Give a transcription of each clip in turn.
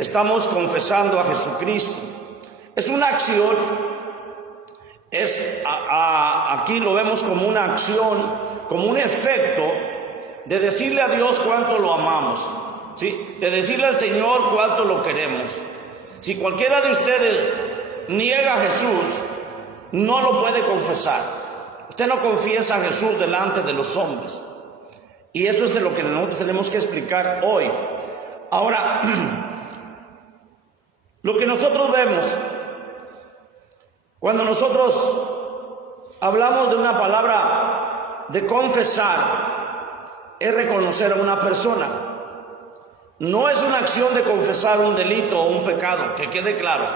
estamos confesando a Jesucristo. Es una acción, aquí lo vemos como una acción, como un efecto de decirle a Dios cuánto lo amamos, ¿sí? De decirle al Señor cuánto lo queremos. Si cualquiera de ustedes niega a Jesús, no lo puede confesar. Usted no confiesa a Jesús delante de los hombres. Y esto es lo que nosotros tenemos que explicar hoy. Ahora, lo que nosotros vemos cuando nosotros hablamos de una palabra de confesar, es reconocer a una persona. No es una acción de confesar un delito o un pecado, que quede claro.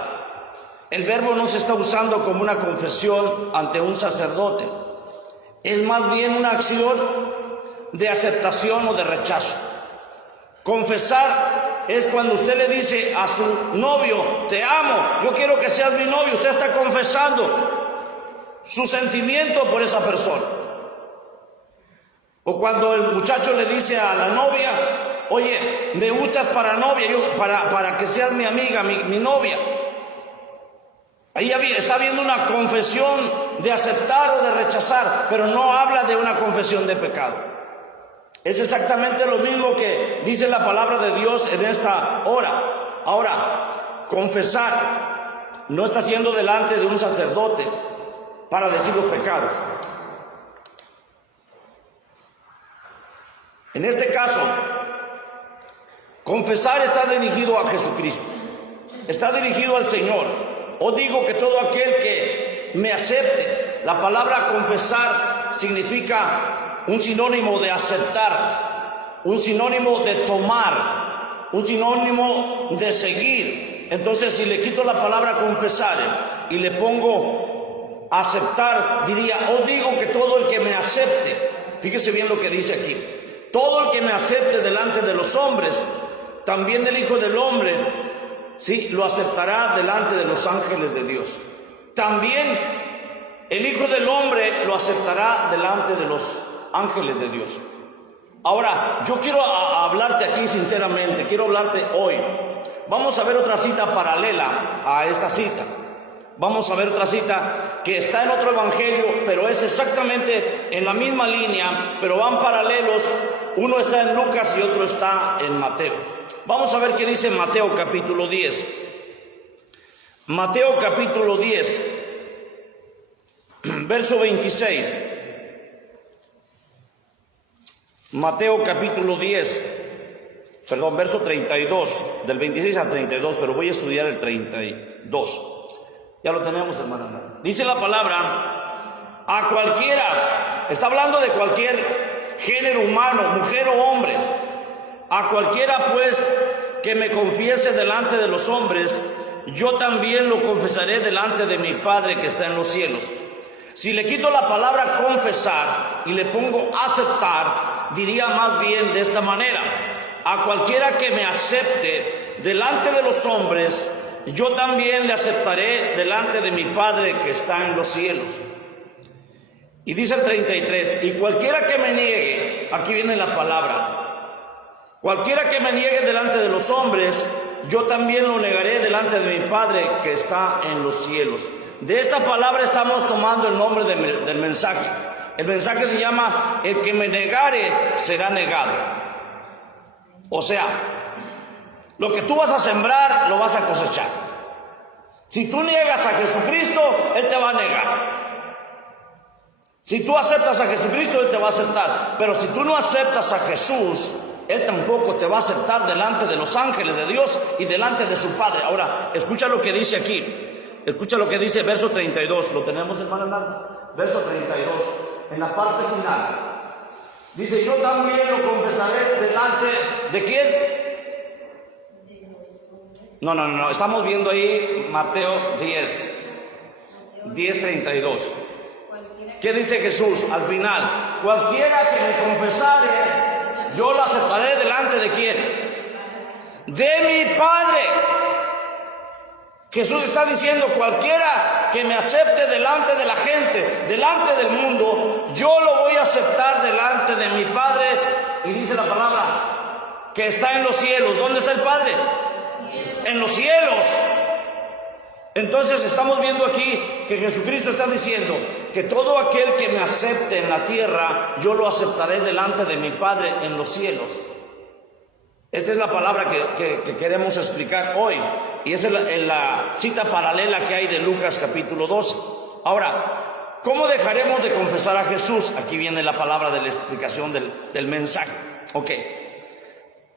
El verbo no se está usando como una confesión ante un sacerdote. Es más bien una acción de aceptación o de rechazo. Confesar es cuando usted le dice a su novio: te amo, yo quiero que seas mi novio. Usted está confesando su sentimiento por esa persona. O cuando el muchacho le dice a la novia: oye, me gustas para novia, para que seas mi amiga, mi novia. Ahí está habiendo una confesión de aceptar o de rechazar, pero no habla de una confesión de pecado. Es exactamente lo mismo que dice la palabra de Dios en esta hora. Ahora, confesar no está siendo delante de un sacerdote para decir los pecados. En este caso, confesar está dirigido a Jesucristo, está dirigido al Señor. Os digo que todo aquel que me acepte, la palabra confesar significa un sinónimo de aceptar, un sinónimo de tomar, un sinónimo de seguir. Entonces, si le quito la palabra confesar y le pongo aceptar, diría: os digo que todo el que me acepte, fíjese bien lo que dice aquí, todo el que me acepte delante de los hombres, también el Hijo del Hombre, sí, lo aceptará delante de los ángeles de Dios. También el Hijo del Hombre lo aceptará delante de los ángeles de Dios. Ahora, yo quiero hablarte aquí sinceramente, quiero hablarte hoy. Vamos a ver otra cita paralela a esta cita. Vamos a ver otra cita que está en otro evangelio, pero es exactamente en la misma línea, pero van paralelos. Uno está en Lucas y otro está en Mateo. Vamos a ver qué dice Mateo capítulo 10. Mateo capítulo 10, verso 26. Mateo capítulo 10, verso 32, del 26 al 32, pero voy a estudiar el 32. Ya lo tenemos, hermana. Dice la palabra: a cualquiera, está hablando de cualquier género humano, mujer o hombre, a cualquiera pues que me confiese delante de los hombres, yo también lo confesaré delante de mi Padre que está en los cielos. Si le quito la palabra confesar y le pongo aceptar, diría más bien de esta manera: a cualquiera que me acepte delante de los hombres, yo también le aceptaré delante de mi Padre que está en los cielos. Y dice el 33, y cualquiera que me niegue, aquí viene la palabra, cualquiera que me niegue delante de los hombres, yo también lo negaré delante de mi Padre que está en los cielos. De esta palabra estamos tomando el nombre del mensaje. El mensaje se llama: el que me negare será negado. O sea, lo que tú vas a sembrar, lo vas a cosechar. Si tú niegas a Jesucristo, Él te va a negar. Si tú aceptas a Jesucristo, Él te va a aceptar. Pero si tú no aceptas a Jesús, Él tampoco te va a aceptar delante de los ángeles de Dios y delante de su Padre. Ahora, escucha lo que dice aquí. Escucha lo que dice verso 32. ¿Lo tenemos, hermano Hernando? Verso 32. En la parte final. Dice: yo también lo confesaré delante de ¿quién? No. Estamos viendo ahí Mateo 10. 10:32. ¿Qué dice Jesús al final? Cualquiera que me confesare, yo lo aceptaré delante de ¿quién? De mi Padre. Jesús está diciendo: cualquiera que me acepte delante de la gente, delante del mundo, yo lo voy a aceptar delante de mi Padre. Y dice la palabra que está en los cielos. ¿Dónde está el Padre? en los cielos. Entonces estamos viendo aquí que Jesucristo está diciendo que todo aquel que me acepte en la tierra, yo lo aceptaré delante de mi Padre en los cielos. Esta es la palabra que queremos explicar hoy, y esa es la cita paralela que hay de Lucas capítulo 12. Ahora, ¿cómo dejaremos de confesar a Jesús? Aquí viene la palabra de la explicación del mensaje. Ok.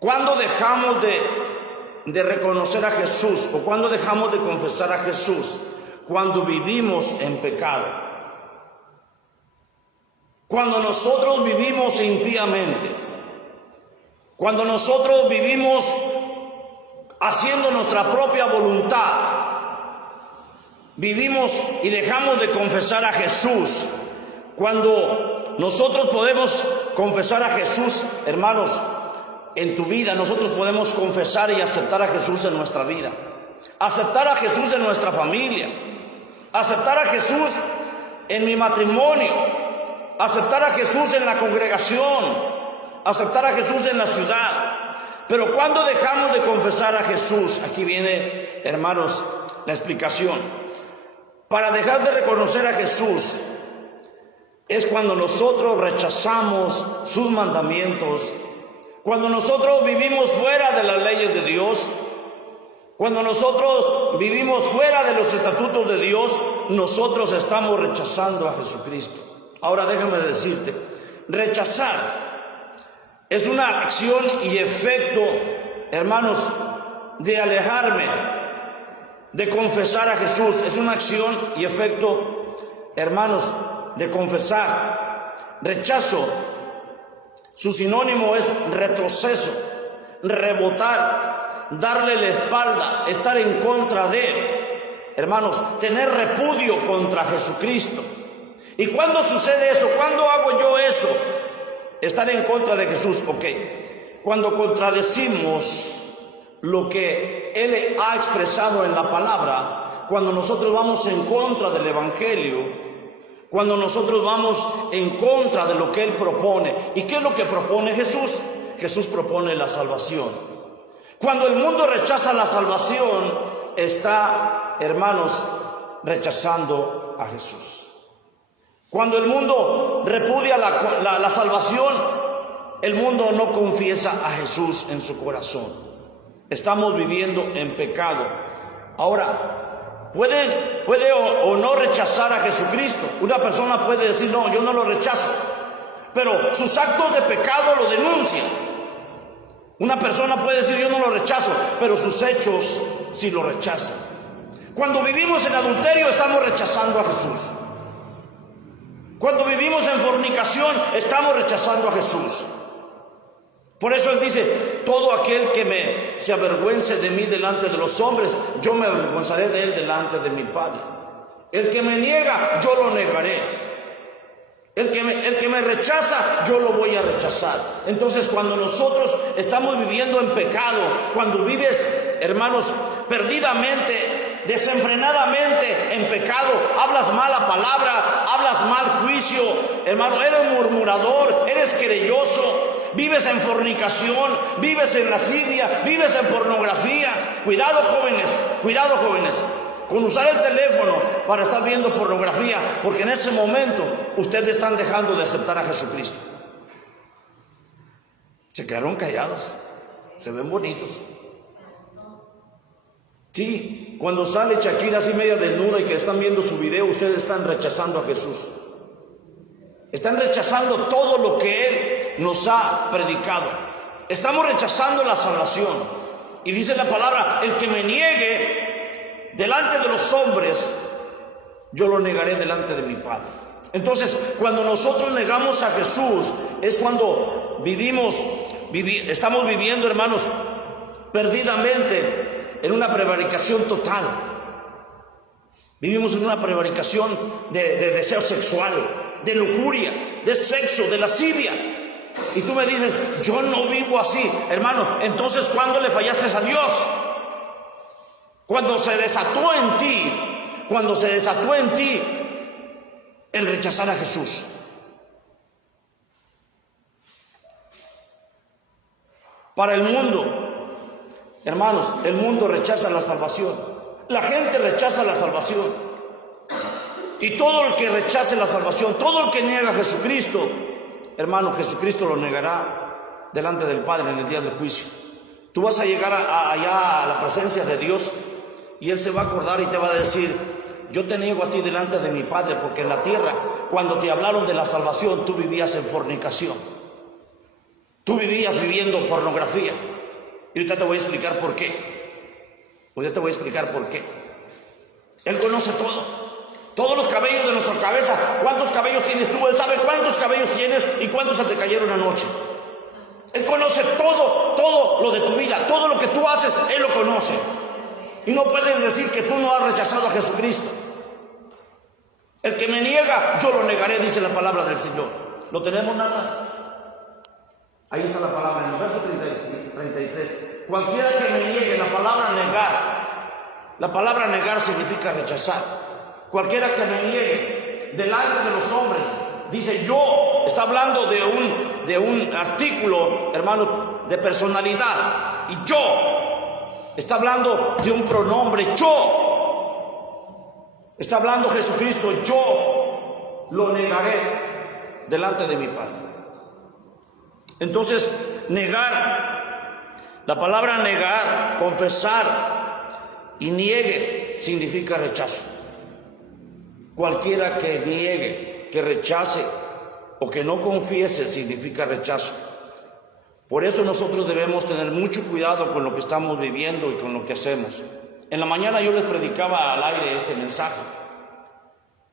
¿Cuándo dejamos de reconocer a Jesús, o cuándo dejamos de confesar a Jesús? Cuando vivimos en pecado. Cuando nosotros vivimos impíamente. Cuando nosotros vivimos haciendo nuestra propia voluntad. Vivimos y dejamos de confesar a Jesús. Cuando nosotros podemos confesar a Jesús, hermanos, en tu vida, nosotros podemos confesar y aceptar a Jesús en nuestra vida, aceptar a Jesús en nuestra familia, aceptar a Jesús en mi matrimonio, aceptar a Jesús en la congregación, aceptar a Jesús en la ciudad. Pero cuando dejamos de confesar a Jesús, aquí viene, hermanos, la explicación. Para dejar de reconocer a Jesús es cuando nosotros rechazamos sus mandamientos. Cuando nosotros vivimos fuera de las leyes de Dios, cuando nosotros vivimos fuera de los estatutos de Dios, nosotros estamos rechazando a Jesucristo. Ahora déjame decirte, rechazar es una acción y efecto, hermanos, de alejarme, de confesar a Jesús. Es una acción y efecto, hermanos, de confesar. Rechazo, su sinónimo es retroceso, rebotar, darle la espalda, estar en contra de, hermanos, tener repudio contra Jesucristo. ¿Y cuándo sucede eso? ¿Cuándo hago yo eso? Estar en contra de Jesús. Ok, cuando contradecimos lo que Él ha expresado en la palabra, cuando nosotros vamos en contra del Evangelio, cuando nosotros vamos en contra de lo que Él propone. ¿Y qué es lo que propone Jesús? Jesús propone la salvación. Cuando el mundo rechaza la salvación, está, hermanos, rechazando a Jesús. Cuando el mundo repudia la salvación, el mundo no confiesa a Jesús en su corazón. Estamos viviendo en pecado. Ahora, puede o no rechazar a Jesucristo. Una persona puede decir, no, yo no lo rechazo, pero sus actos de pecado lo denuncian. Una persona puede decir, yo no lo rechazo, pero sus hechos sí lo rechazan. Cuando vivimos en adulterio, estamos rechazando a Jesús. Cuando vivimos en fornicación, estamos rechazando a Jesús. Por eso Él dice, todo aquel que se avergüence de mí delante de los hombres, yo me avergonzaré de él delante de mi Padre. El que me niega, yo lo negaré. El que me rechaza, yo lo voy a rechazar. Entonces, cuando nosotros estamos viviendo en pecado, cuando vives, hermanos, perdidamente, desenfrenadamente en pecado, hablas mala palabra, hablas mal juicio, hermano, eres murmurador, eres querelloso, vives en fornicación, vives en lascivia, vives en pornografía. Cuidado, jóvenes, con usar el teléfono para estar viendo pornografía, porque en ese momento ustedes están dejando de aceptar a Jesucristo. Se quedaron callados, se ven bonitos. Sí, cuando sale Shakira así media desnuda y que están viendo su video, ustedes están rechazando a Jesús. Están rechazando todo lo que Él nos ha predicado. Estamos rechazando la salvación. Y dice la palabra, el que me niegue delante de los hombres, yo lo negaré delante de mi Padre. Entonces, cuando nosotros negamos a Jesús, es cuando estamos viviendo, hermanos, perdidamente en una prevaricación total. Vivimos en una prevaricación de deseo sexual, de lujuria, de sexo, de lascivia. Y tú me dices, yo no vivo así. Hermano, entonces, ¿cuándo le fallaste a Dios? Cuando se desató en ti el rechazar a Jesús. Para el mundo, Hermanos, el mundo rechaza la salvación. La gente rechaza la salvación. Y todo el que rechace la salvación, todo el que niega a Jesucristo, hermano, Jesucristo lo negará delante del Padre en el día del juicio. Tú vas a llegar allá a la presencia de Dios y Él se va a acordar y te va a decir: yo te niego a ti delante de mi Padre, porque en la tierra, cuando te hablaron de la salvación, tú vivías en fornicación. Tú vivías viviendo pornografía. Y ahorita te voy a explicar por qué. Ahorita te voy a explicar por qué. Él conoce todo. Todos los cabellos de nuestra cabeza. ¿Cuántos cabellos tienes tú? Él sabe cuántos cabellos tienes y cuántos se te cayeron anoche. Él conoce todo lo de tu vida. Todo lo que tú haces, Él lo conoce. Y no puedes decir que tú no has rechazado a Jesucristo. El que me niega, yo lo negaré, dice la palabra del Señor. ¿Lo tenemos nada? Ahí está la palabra en el verso 33. Cualquiera que me niegue, la palabra negar. La palabra negar significa rechazar. Cualquiera que me niegue delante de los hombres, dice yo, está hablando de un artículo, hermano, de personalidad. Y yo, está hablando de un pronombre, yo. Está hablando Jesucristo, yo lo negaré delante de mi Padre. Entonces, negar, la palabra negar, confesar y niegue significa rechazo. Cualquiera que niegue, que rechace o que no confiese significa rechazo. Por eso nosotros debemos tener mucho cuidado con lo que estamos viviendo y con lo que hacemos. En la mañana yo les predicaba al aire este mensaje.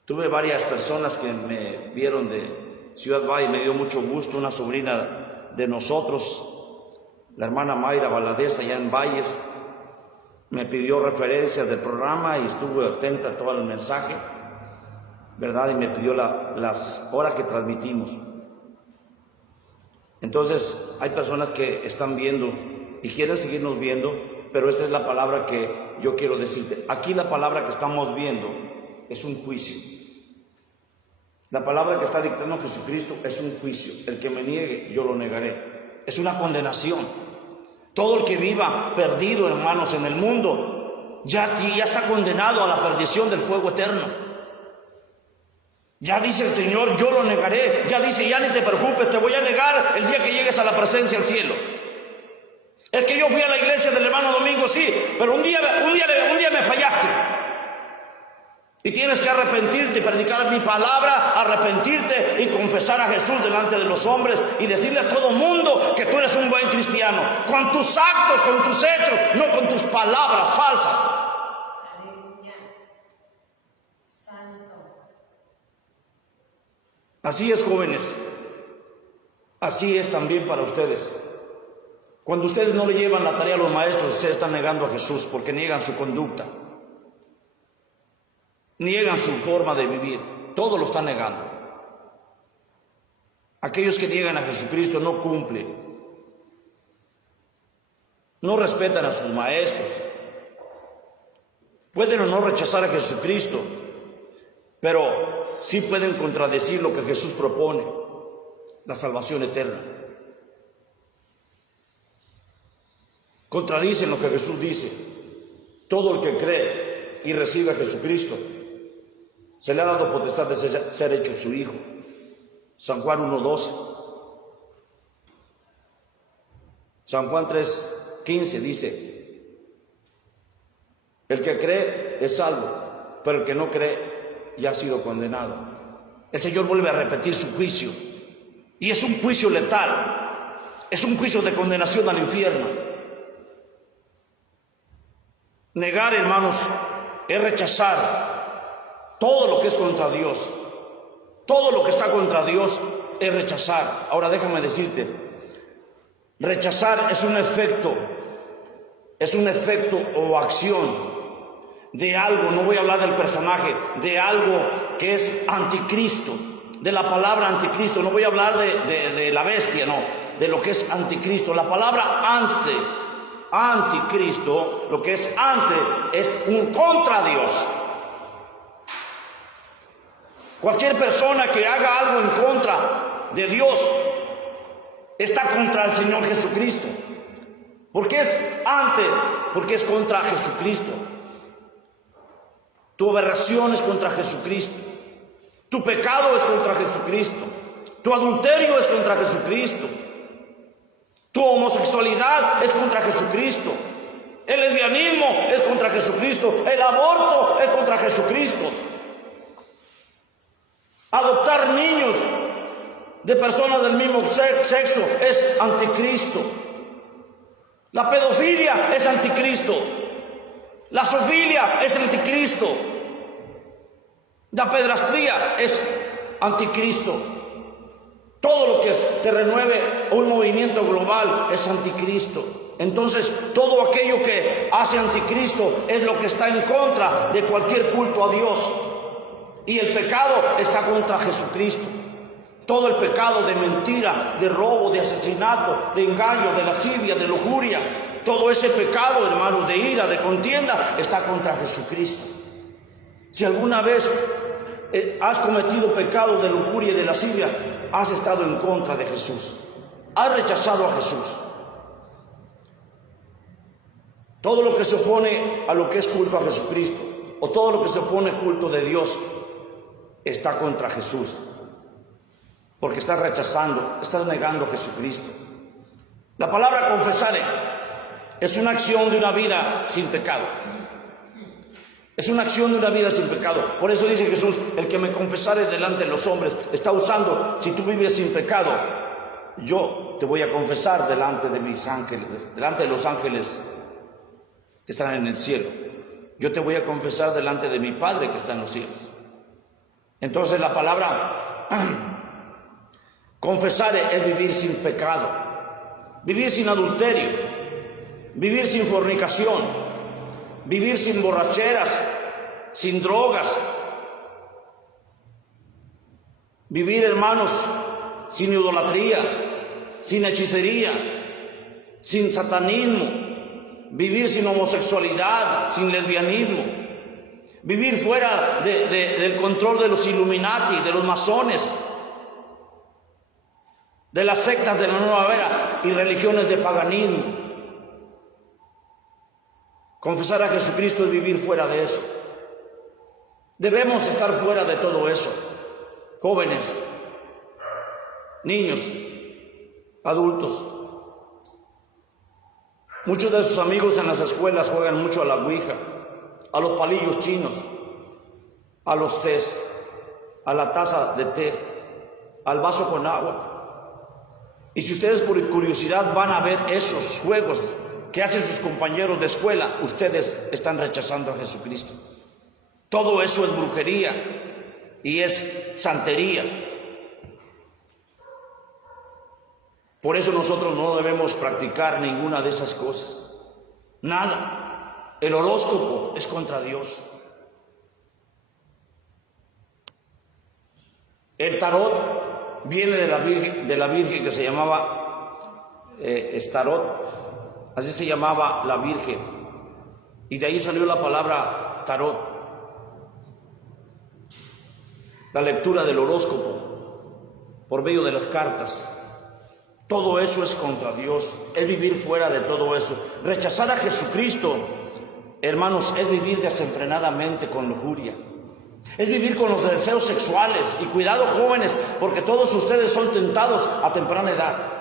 Tuve varias personas que me vieron de Ciudad Valle, me dio mucho gusto. Una sobrina de nosotros, la hermana Mayra Valadez, allá en Valles, me pidió referencias del programa y estuvo atenta a todo el mensaje, ¿verdad? Y me pidió las horas que transmitimos. Entonces, hay personas que están viendo y quieren seguirnos viendo, pero esta es la palabra que yo quiero decirte. Aquí la palabra que estamos viendo es un juicio. La palabra que está dictando Jesucristo es un juicio. El que me niegue, yo lo negaré. Es una condenación. Todo el que viva perdido, hermanos, en el mundo, ya está condenado a la perdición del fuego eterno. Ya dice el Señor, yo lo negaré. Ya dice, ya ni te preocupes, te voy a negar el día que llegues a la presencia del cielo. Es que yo fui a la iglesia del hermano Domingo, sí, pero un día me fallaste. Y tienes que arrepentirte, predicar mi palabra, arrepentirte y confesar a Jesús delante de los hombres y decirle a todo mundo que tú eres un buen cristiano. Con tus actos, con tus hechos, no con tus palabras falsas. Así es, jóvenes. Así es también para ustedes. Cuando ustedes no le llevan la tarea a los maestros, ustedes están negando a Jesús porque niegan su conducta. Niegan su forma de vivir. Todo lo están negando. Aquellos que niegan a Jesucristo no cumplen. No respetan a sus maestros. Pueden o no rechazar a Jesucristo, pero sí pueden contradecir lo que Jesús propone, la salvación eterna. Contradicen lo que Jesús dice. Todo el que cree y recibe a Jesucristo, se le ha dado potestad de ser hecho su hijo. San Juan 1:12. San Juan 3:15 dice: el que cree es salvo, pero el que no cree ya ha sido condenado. El Señor vuelve a repetir su juicio, y es un juicio letal, es un juicio de condenación al infierno. Negar, hermanos, es rechazar todo lo que es contra Dios. Todo lo que está contra Dios es rechazar. Ahora déjame decirte, rechazar es un efecto o acción de algo, no voy a hablar del personaje, de algo que es anticristo, de la palabra anticristo. No voy a hablar de la bestia, no, de lo que es anticristo. La palabra anticristo, lo que es ante, es un contra Dios. Cualquier persona que haga algo en contra de Dios está contra el Señor Jesucristo. ¿Por qué es ante? Porque es contra Jesucristo. Tu aberración es contra Jesucristo. Tu pecado es contra Jesucristo. Tu adulterio es contra Jesucristo. Tu homosexualidad es contra Jesucristo. El lesbianismo es contra Jesucristo. El aborto es contra Jesucristo. Adoptar niños de personas del mismo sexo es anticristo. La pedofilia es anticristo. La zoofilia es anticristo. La pedrastría es anticristo. Todo lo que se renueve a un movimiento global es anticristo. Entonces, todo aquello que hace anticristo es lo que está en contra de cualquier culto a Dios. Y el pecado está contra Jesucristo. Todo el pecado de mentira, de robo, de asesinato, de engaño, de lascivia, de lujuria, todo ese pecado, hermanos, de ira, de contienda, está contra Jesucristo. Si alguna vez has cometido pecado de lujuria y de lascivia, has estado en contra de Jesús. Has rechazado a Jesús. Todo lo que se opone a lo que es culto a Jesucristo, o todo lo que se opone a culto de Dios, está contra Jesús. Porque estás rechazando, estás negando a Jesucristo. La palabra confesare es una acción de una vida sin pecado. Es una acción de una vida sin pecado. Por eso dice Jesús, el que me confesare delante de los hombres, está usando, si tú vives sin pecado, yo te voy a confesar delante de mis ángeles, delante de los ángeles que están en el cielo. Yo te voy a confesar delante de mi Padre que está en los cielos. Entonces la palabra confesare es vivir sin pecado, vivir sin adulterio, vivir sin fornicación, vivir sin borracheras, sin drogas, vivir, hermanos, sin idolatría, sin hechicería, sin satanismo, vivir sin homosexualidad, sin lesbianismo, vivir fuera del control de los Illuminati, de los masones, de las sectas de la nueva era y religiones de paganismo. Confesar a Jesucristo es vivir fuera de eso. Debemos estar fuera de todo eso. Jóvenes, niños, adultos. Muchos de sus amigos en las escuelas juegan mucho a la ouija, a los palillos chinos, a los tés, a la taza de té, al vaso con agua. Y si ustedes por curiosidad van a ver esos juegos que hacen sus compañeros de escuela, ustedes están rechazando a Jesucristo. Todo eso es brujería y es santería. Por eso nosotros no debemos practicar ninguna de esas cosas. Nada. El horóscopo es contra Dios. El tarot viene de la Virgen que se llamaba Estarot. Así se llamaba la Virgen. Y de ahí salió la palabra tarot. La lectura del horóscopo por medio de las cartas. Todo eso es contra Dios. Es vivir fuera de todo eso. Rechazar a Jesucristo, hermanos, es vivir desenfrenadamente con lujuria. Es vivir con los deseos sexuales. Y cuidado, jóvenes, porque todos ustedes son tentados a temprana edad.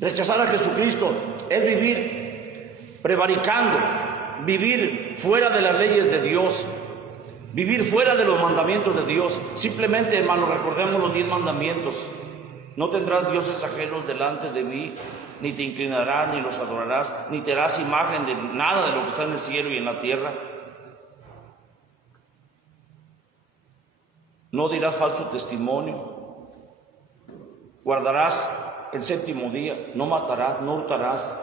Rechazar a Jesucristo es vivir prevaricando, vivir fuera de las leyes de Dios, vivir fuera de los mandamientos de Dios. Simplemente, hermanos, recordemos los 10 mandamientos. No tendrás dioses ajenos delante de mí, ni te inclinarás, ni los adorarás, ni te harás imagen de nada de lo que está en el cielo y en la tierra. No dirás falso testimonio. Guardarás el séptimo día. No matarás, no hurtarás,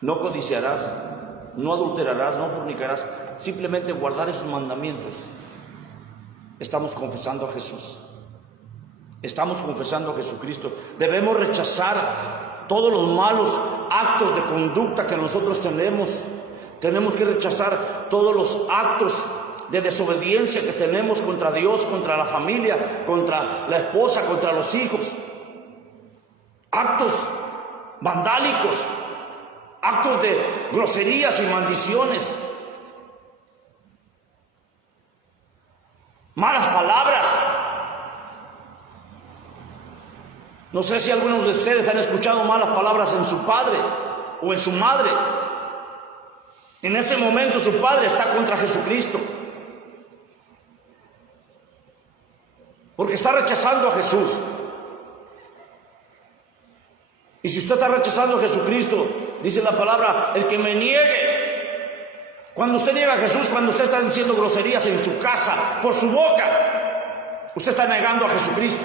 no codiciarás, no adulterarás, no fornicarás. Simplemente guardar esos mandamientos. Estamos confesando a Jesús. Estamos confesando a Jesucristo. Debemos rechazar todos los malos actos de conducta que nosotros tenemos. Tenemos que rechazar todos los actos de desobediencia que tenemos contra Dios, contra la familia, contra la esposa, contra los hijos. Actos vandálicos, actos de groserías y maldiciones, malas palabras. No sé si algunos de ustedes han escuchado malas palabras en su padre o en su madre. En ese momento su padre está contra Jesucristo, porque está rechazando a Jesús. Y si usted está rechazando a Jesucristo, dice la palabra, el que me niegue. Cuando usted niega a Jesús, cuando usted está diciendo groserías en su casa, por su boca, usted está negando a Jesucristo.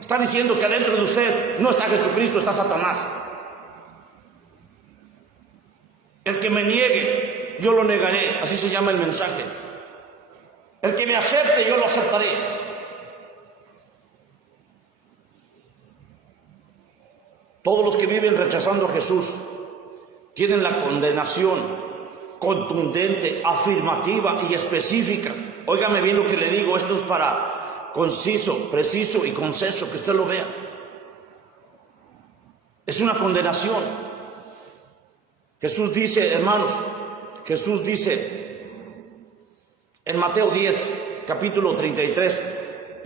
Está diciendo que adentro de usted no está Jesucristo, está Satanás. El que me niegue, yo lo negaré. Así se llama el mensaje. El que me acepte, yo lo aceptaré. Todos los que viven rechazando a Jesús tienen la condenación contundente, afirmativa y específica. Óigame bien lo que le digo, esto es para conciso, preciso y conciso, que usted lo vea. Es una condenación. Jesús dice, hermanos, Jesús dice en Mateo 10, capítulo 33,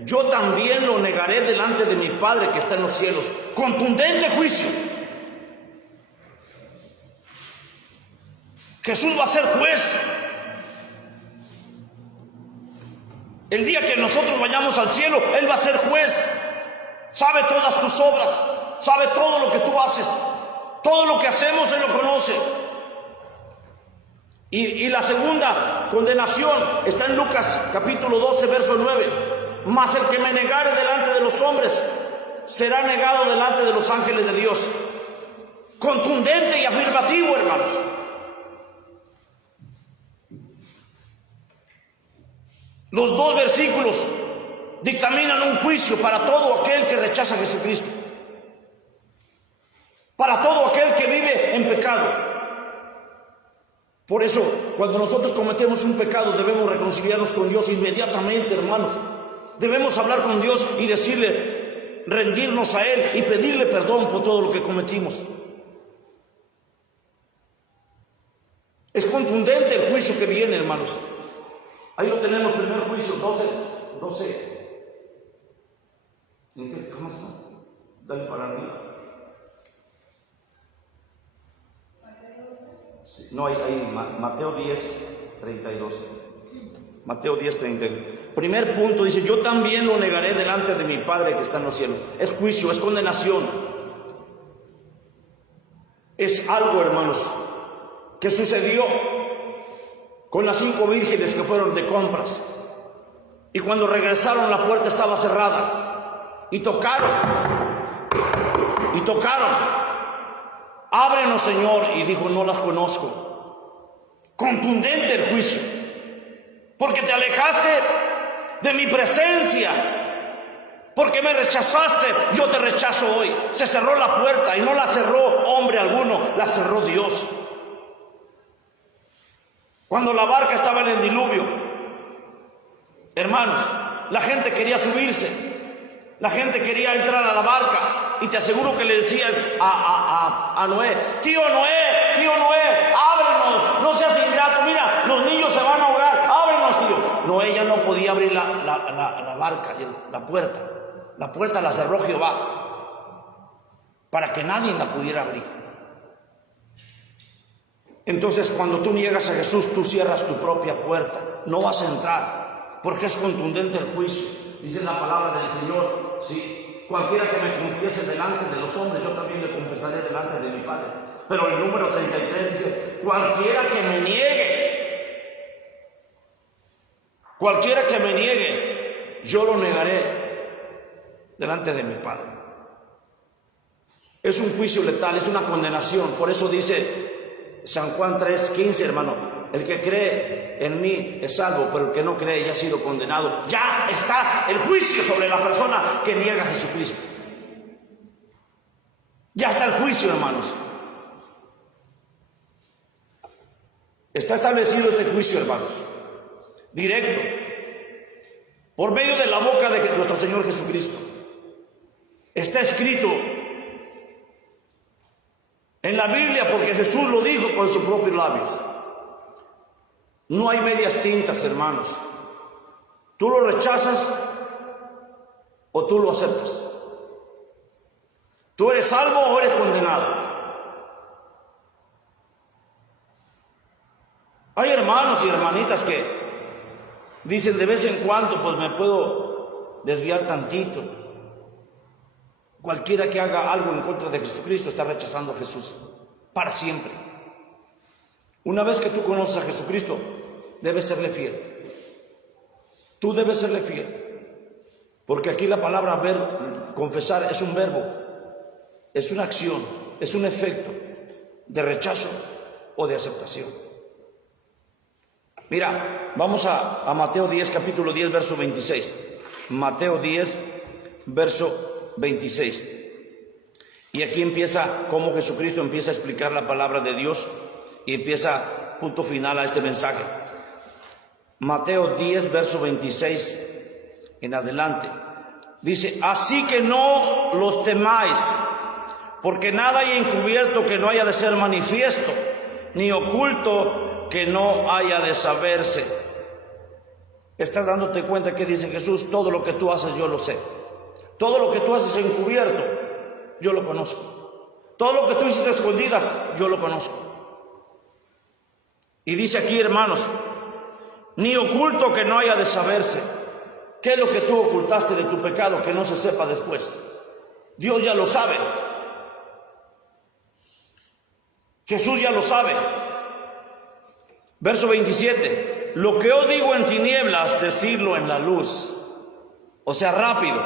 yo también lo negaré delante de mi Padre que está en los cielos. Contundente juicio. Jesús va a ser juez. El día que nosotros vayamos al cielo, Él va a ser juez. Sabe todas tus obras, sabe todo lo que tú haces, todo lo que hacemos Él lo conoce. Y la segunda condenación está en Lucas capítulo 12, verso 9. Mas el que me negare delante de los hombres será negado delante de los ángeles de Dios. Contundente y afirmativo, hermanos. Los dos versículos dictaminan un juicio para todo aquel que rechaza a Jesucristo, para todo aquel que vive en pecado. Por eso, cuando nosotros cometemos un pecado, debemos reconciliarnos con Dios inmediatamente, hermanos. Debemos hablar con Dios y decirle, rendirnos a Él y pedirle perdón por todo lo que cometimos. Es contundente el juicio que viene, hermanos. Ahí lo tenemos, primer juicio, 12. ¿En qué? ¿Cómo se llama? Dale para arriba. Sí, no, hay Mateo 10, 32. Mateo 10, 32. Primer punto, dice, yo también lo negaré delante de mi Padre que está en los cielos. Es juicio, es condenación. Es algo, hermanos, que sucedió con las 5 vírgenes que fueron de compras. Y cuando regresaron, la puerta estaba cerrada. Y tocaron. Ábrenos, Señor. Y dijo, no las conozco. Contundente el juicio. Porque te alejaste de mi presencia. Porque me rechazaste, yo te rechazo hoy. Se cerró la puerta y no la cerró hombre alguno, la cerró Dios. Cuando la barca estaba en el diluvio, hermanos, la gente quería subirse, la gente quería entrar a la barca, y te aseguro que le decían a Noé, tío Noé, ábrenos, no seas ingrato, mira, los niños se van a ahogar, ábrenos, tío. Noé ya no podía abrir la barca, la puerta la cerró Jehová, para que nadie la pudiera abrir. Entonces, cuando tú niegas a Jesús, tú cierras tu propia puerta. No vas a entrar, porque es contundente el juicio. Dice la palabra del Señor, ¿sí? Cualquiera que me confiese delante de los hombres, yo también le confesaré delante de mi Padre. Pero el número 33 dice, cualquiera que me niegue, yo lo negaré delante de mi Padre. Es un juicio letal, es una condenación. Por eso dice San Juan 3:15, hermano, el que cree en mí es salvo, pero el que no cree ya ha sido condenado. Ya está el juicio sobre la persona que niega a Jesucristo. Ya está el juicio, hermanos. Está establecido este juicio, hermanos, directo, por medio de la boca de nuestro Señor Jesucristo. Está escrito En la Biblia, porque Jesús lo dijo con sus propios labios. No hay medias tintas, hermanos. Tú lo rechazas o tú lo aceptas. Tú eres salvo o eres condenado. Hay hermanos y hermanitas que dicen de vez en cuando, pues me puedo desviar tantito. Cualquiera que haga algo en contra de Jesucristo está rechazando a Jesús para siempre. Una vez que tú conoces a Jesucristo, debes serle fiel. Tú debes serle fiel. Porque aquí la palabra confesar es un verbo, es una acción, es un efecto de rechazo o de aceptación. Mira, vamos a Mateo 10, capítulo 10, verso 26. Mateo 10, verso 26. Y aquí empieza cómo Jesucristo empieza a explicar la palabra de Dios y empieza punto final a este mensaje. Mateo 10, verso 26 en adelante. Dice, así que no los temáis, porque nada hay encubierto que no haya de ser manifiesto, ni oculto que no haya de saberse. ¿Estás dándote cuenta que dice Jesús? Todo lo que tú haces yo lo sé. Todo lo que tú haces encubierto, yo lo conozco. Todo lo que tú hiciste escondidas, yo lo conozco. Y dice aquí, hermanos, ni oculto que no haya de saberse. ¿Qué es lo que tú ocultaste de tu pecado que no se sepa después? Dios ya lo sabe. Jesús ya lo sabe. Verso 27, lo que os digo en tinieblas, decirlo en la luz. O sea, rápido.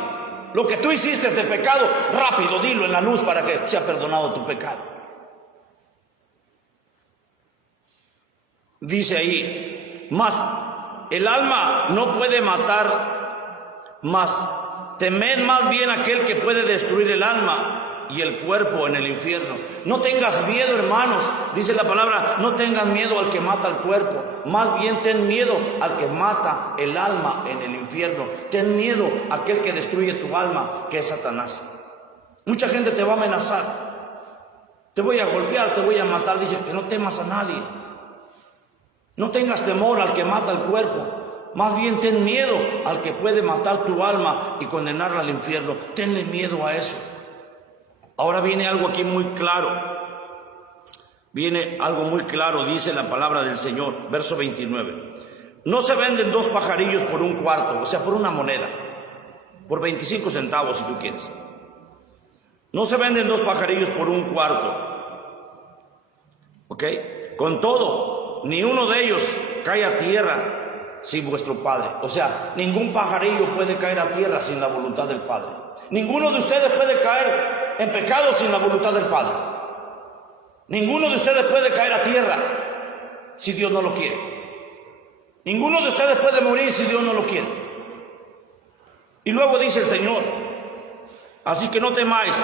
Lo que tú hiciste de pecado, rápido, dilo en la luz para que sea perdonado tu pecado. Dice ahí, mas el alma no puede matar, mas temed más bien aquel que puede destruir el alma y el cuerpo en el infierno. No tengas miedo, hermanos, dice la palabra, no tengas miedo al que mata el cuerpo, más bien ten miedo al que mata el alma en el infierno. Ten miedo a aquel que destruye tu alma, que es Satanás. Mucha gente te va a amenazar, te voy a golpear, te voy a matar. Dice que no temas a nadie, no tengas temor al que mata el cuerpo, más bien ten miedo al que puede matar tu alma y condenarla al infierno. Tenle miedo a eso. Ahora viene algo aquí muy claro. Viene algo muy claro, dice la palabra del Señor, verso 29. No se venden dos pajarillos por un cuarto, o sea, por una moneda, por 25 centavos si tú quieres. No se venden dos pajarillos por un cuarto. ¿Ok? Con todo, ni uno de ellos cae a tierra sin vuestro Padre. O sea, ningún pajarillo puede caer a tierra sin la voluntad del Padre. Ninguno de ustedes puede caer en pecado sin la voluntad del Padre. Ninguno de ustedes puede caer a tierra si Dios no lo quiere. Ninguno de ustedes puede morir si Dios no lo quiere. Y luego dice el Señor, así que no temáis,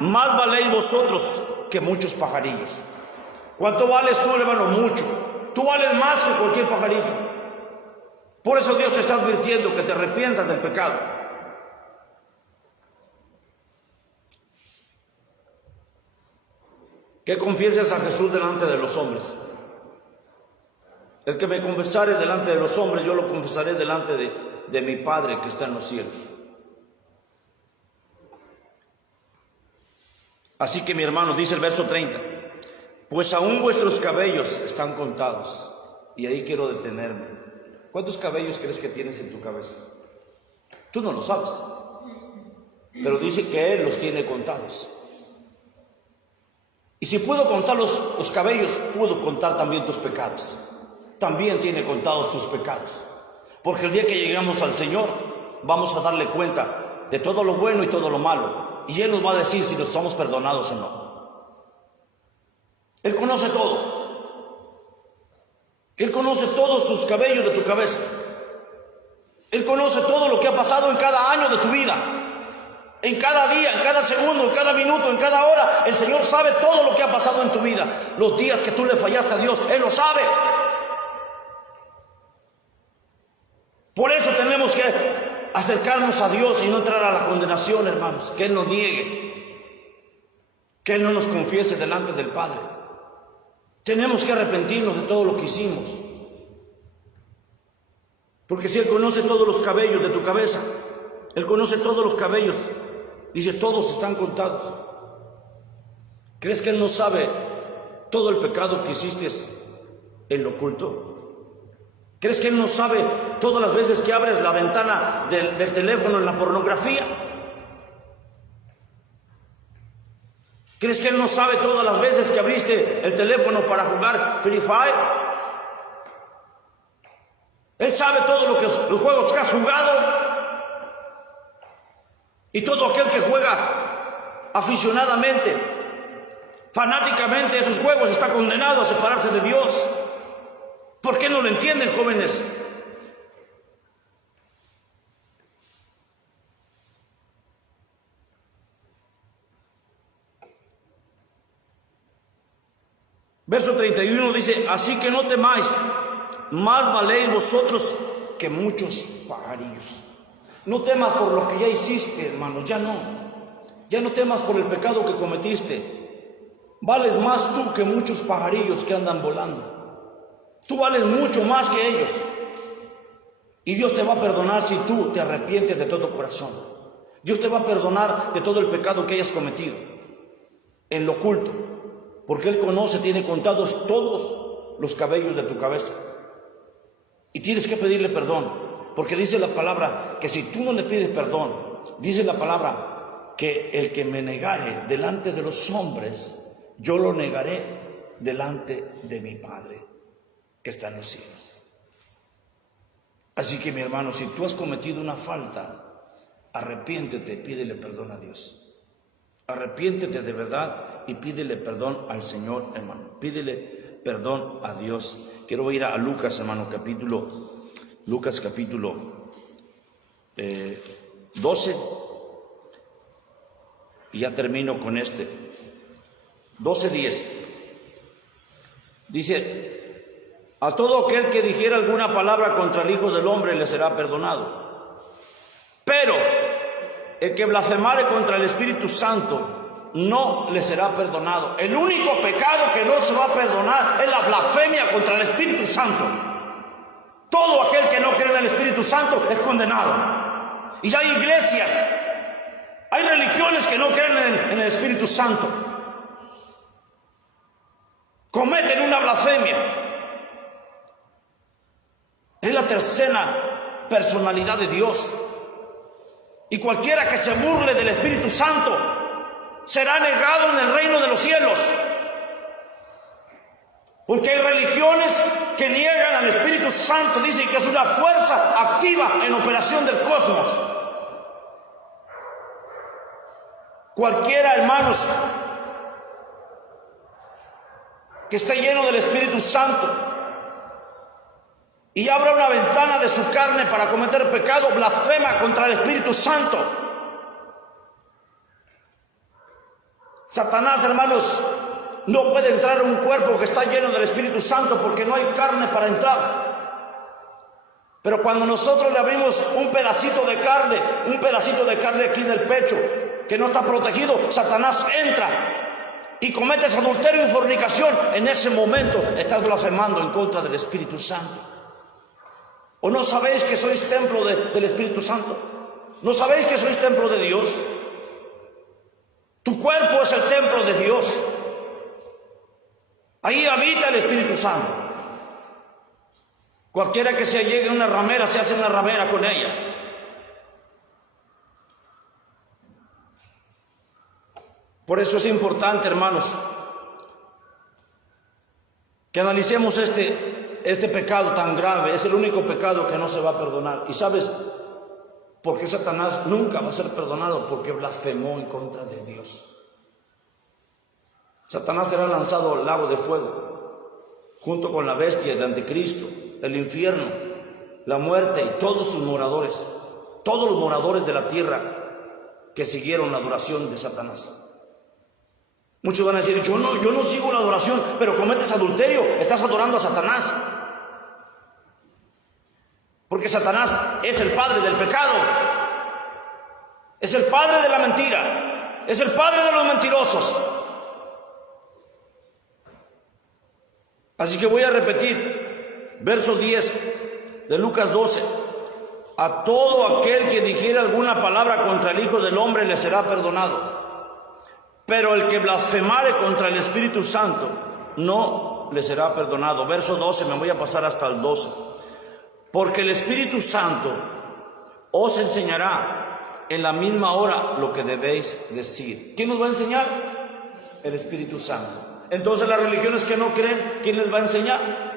más valéis vosotros que muchos pajarillos. ¿Cuánto vales tú, hermano? Mucho. Tú vales más que cualquier pajarillo. Por eso Dios te está advirtiendo que te arrepientas del pecado. Que confieses a Jesús delante de los hombres. El que me confesare delante de los hombres, yo lo confesaré delante de mi Padre que está en los cielos. Así que mi hermano, dice el verso 30, pues aún vuestros cabellos están contados. Y ahí quiero detenerme. ¿Cuántos cabellos crees que tienes en tu cabeza? Tú no lo sabes, pero dice que Él los tiene contados. Y si puedo contar los cabellos, puedo contar también tus pecados. También tiene contados tus pecados. Porque el día que lleguemos al Señor, vamos a darle cuenta de todo lo bueno y todo lo malo. Y Él nos va a decir si nos somos perdonados o no. Él conoce todo. Él conoce todos tus cabellos de tu cabeza. Él conoce todo lo que ha pasado en cada año de tu vida. En cada día, en cada segundo, en cada minuto, en cada hora, el Señor sabe todo lo que ha pasado en tu vida. Los días que tú le fallaste a Dios, Él lo sabe. Por eso tenemos que acercarnos a Dios y no entrar a la condenación, hermanos, que Él nos niegue. que Él no nos confiese delante del Padre. Tenemos que arrepentirnos de todo lo que hicimos. Porque si Él conoce todos los cabellos de tu cabeza, Él conoce todos los cabellos, dice, todos están contados. ¿Crees que Él no sabe todo el pecado que hiciste en lo oculto? ¿Crees que Él no sabe todas las veces que abres la ventana del teléfono en la pornografía? ¿Crees que Él no sabe todas las veces que abriste el teléfono para jugar Free Fire? Él sabe todo los juegos que has jugado. Y todo aquel que juega aficionadamente, fanáticamente esos juegos, está condenado a separarse de Dios. ¿Por qué no lo entienden, jóvenes? Verso 31 dice, así que no temáis, más valéis vosotros que muchos pajarillos. No temas por lo que ya hiciste, hermanos, ya no. Ya no temas por el pecado que cometiste. Vales más tú que muchos pajarillos que andan volando. Tú vales mucho más que ellos. Y Dios te va a perdonar si tú te arrepientes de todo corazón. Dios te va a perdonar de todo el pecado que hayas cometido en lo oculto. Porque Él conoce, tiene contados todos los cabellos de tu cabeza. Y tienes que pedirle perdón. Porque dice la palabra que si tú no le pides perdón, dice la palabra que el que me negare delante de los hombres, yo lo negaré delante de mi Padre que está en los cielos. Así que, mi hermano, si tú has cometido una falta, arrepiéntete, pídele perdón a Dios. Arrepiéntete de verdad y pídele perdón al Señor, hermano. Pídele perdón a Dios. Quiero ir a Lucas, hermano, Lucas capítulo 12. Y ya termino con 12:10. Dice, a todo aquel que dijera alguna palabra contra el Hijo del Hombre le será perdonado. Pero el que blasfemare contra el Espíritu Santo no le será perdonado. El único pecado que no se va a perdonar es la blasfemia contra el Espíritu Santo. Todo aquel que no cree en el Espíritu Santo es condenado. Y hay iglesias, hay religiones que no creen en el Espíritu Santo. Cometen una blasfemia. Es la tercera personalidad de Dios. Y cualquiera que se burle del Espíritu Santo será negado en el reino de los cielos. Porque hay religiones que niegan al Espíritu Santo, dicen que es una fuerza activa en operación del cosmos. Cualquiera, hermanos, que esté lleno del Espíritu Santo y abra una ventana de su carne para cometer pecado, blasfema contra el Espíritu Santo. Satanás, hermanos, no puede entrar en un cuerpo que está lleno del Espíritu Santo porque no hay carne para entrar. Pero cuando nosotros le abrimos un pedacito de carne aquí en el pecho, que no está protegido, Satanás entra y cometes adulterio y fornicación. En ese momento estás blasfemando en contra del Espíritu Santo. ¿O no sabéis que sois templo del Espíritu Santo? ¿No sabéis que sois templo de Dios? Tu cuerpo es el templo de Dios. Ahí habita el Espíritu Santo. Cualquiera que se llegue a una ramera, se hace una ramera con ella. Por eso es importante, hermanos, que analicemos este pecado tan grave. Es el único pecado que no se va a perdonar. ¿Y sabes por qué Satanás nunca va a ser perdonado? Porque blasfemó en contra de Dios. Satanás será lanzado al lago de fuego, junto con la bestia, el anticristo, el infierno, la muerte y todos sus moradores, todos los moradores de la tierra que siguieron la adoración de Satanás. Muchos van a decir, yo no sigo la adoración, pero cometes adulterio, estás adorando a Satanás. Porque Satanás es el padre del pecado, es el padre de la mentira, es el padre de los mentirosos. Así que voy a repetir, verso 10 de Lucas 12. A todo aquel que dijere alguna palabra contra el Hijo del Hombre le será perdonado. Pero el que blasfemare contra el Espíritu Santo no le será perdonado. Verso 12, me voy a pasar hasta el 12. Porque el Espíritu Santo os enseñará en la misma hora lo que debéis decir. ¿Quién nos va a enseñar? El Espíritu Santo. Entonces las religiones que no creen, ¿quién les va a enseñar?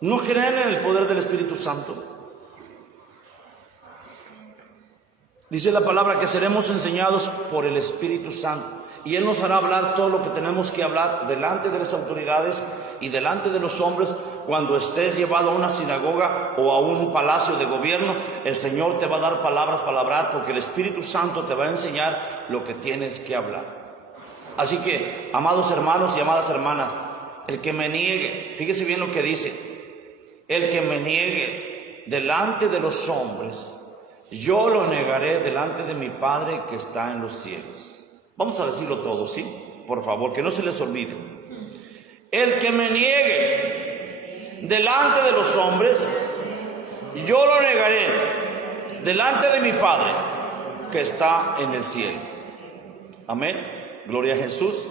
No creen en el poder del Espíritu Santo. Dice la palabra que seremos enseñados por el Espíritu Santo. Y Él nos hará hablar todo lo que tenemos que hablar delante de las autoridades y delante de los hombres. Cuando estés llevado a una sinagoga o a un palacio de gobierno, el Señor te va a dar palabras para hablar, porque el Espíritu Santo te va a enseñar lo que tienes que hablar. Así que, amados hermanos y amadas hermanas, el que me niegue, fíjese bien lo que dice, el que me niegue delante de los hombres, yo lo negaré delante de mi Padre que está en los cielos. Vamos a decirlo todo, ¿sí? Por favor, que no se les olvide. El que me niegue delante de los hombres, yo lo negaré delante de mi Padre que está en el cielo. Amén. Gloria a Jesús.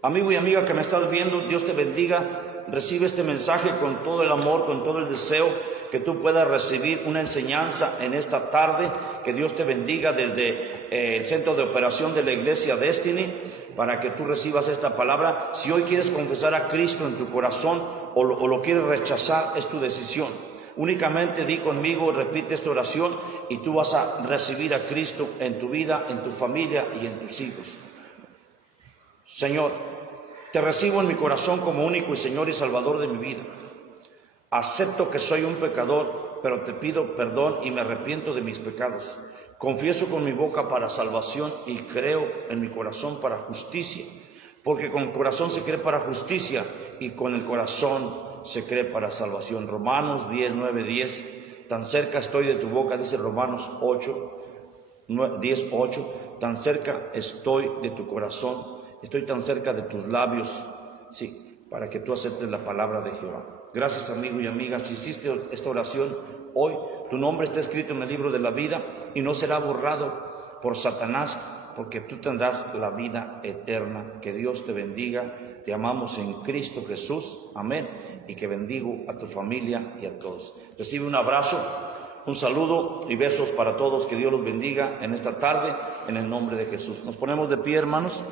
Amigo y amiga que me estás viendo, Dios te bendiga. Recibe este mensaje con todo el amor, con todo el deseo que tú puedas recibir una enseñanza en esta tarde. Que Dios te bendiga desde el centro de operación de la iglesia Destiny, para que tú recibas esta palabra. Si hoy quieres confesar a Cristo en tu corazón o lo quieres rechazar, es tu decisión. Únicamente di conmigo, repite esta oración y tú vas a recibir a Cristo en tu vida, en tu familia y en tus hijos. Señor, te recibo en mi corazón como único y Señor y Salvador de mi vida. Acepto que soy un pecador, pero te pido perdón y me arrepiento de mis pecados. Confieso con mi boca para salvación y creo en mi corazón para justicia, porque con el corazón se cree para justicia y con el corazón se cree para salvación. Romanos 10, 9, 10. Tan cerca estoy de tu boca, dice Romanos 8, 10, 8. Tan cerca estoy de tu corazón. Estoy tan cerca de tus labios, sí, para que tú aceptes la palabra de Jehová. Gracias, amigo y amiga. Si hiciste esta oración hoy, tu nombre está escrito en el libro de la vida y no será borrado por Satanás, porque tú tendrás la vida eterna. Que Dios te bendiga. Te amamos en Cristo Jesús. Amén. Y que bendigo a tu familia y a todos. Recibe un abrazo, un saludo y besos para todos. Que Dios los bendiga en esta tarde, en el nombre de Jesús. Nos ponemos de pie, hermanos.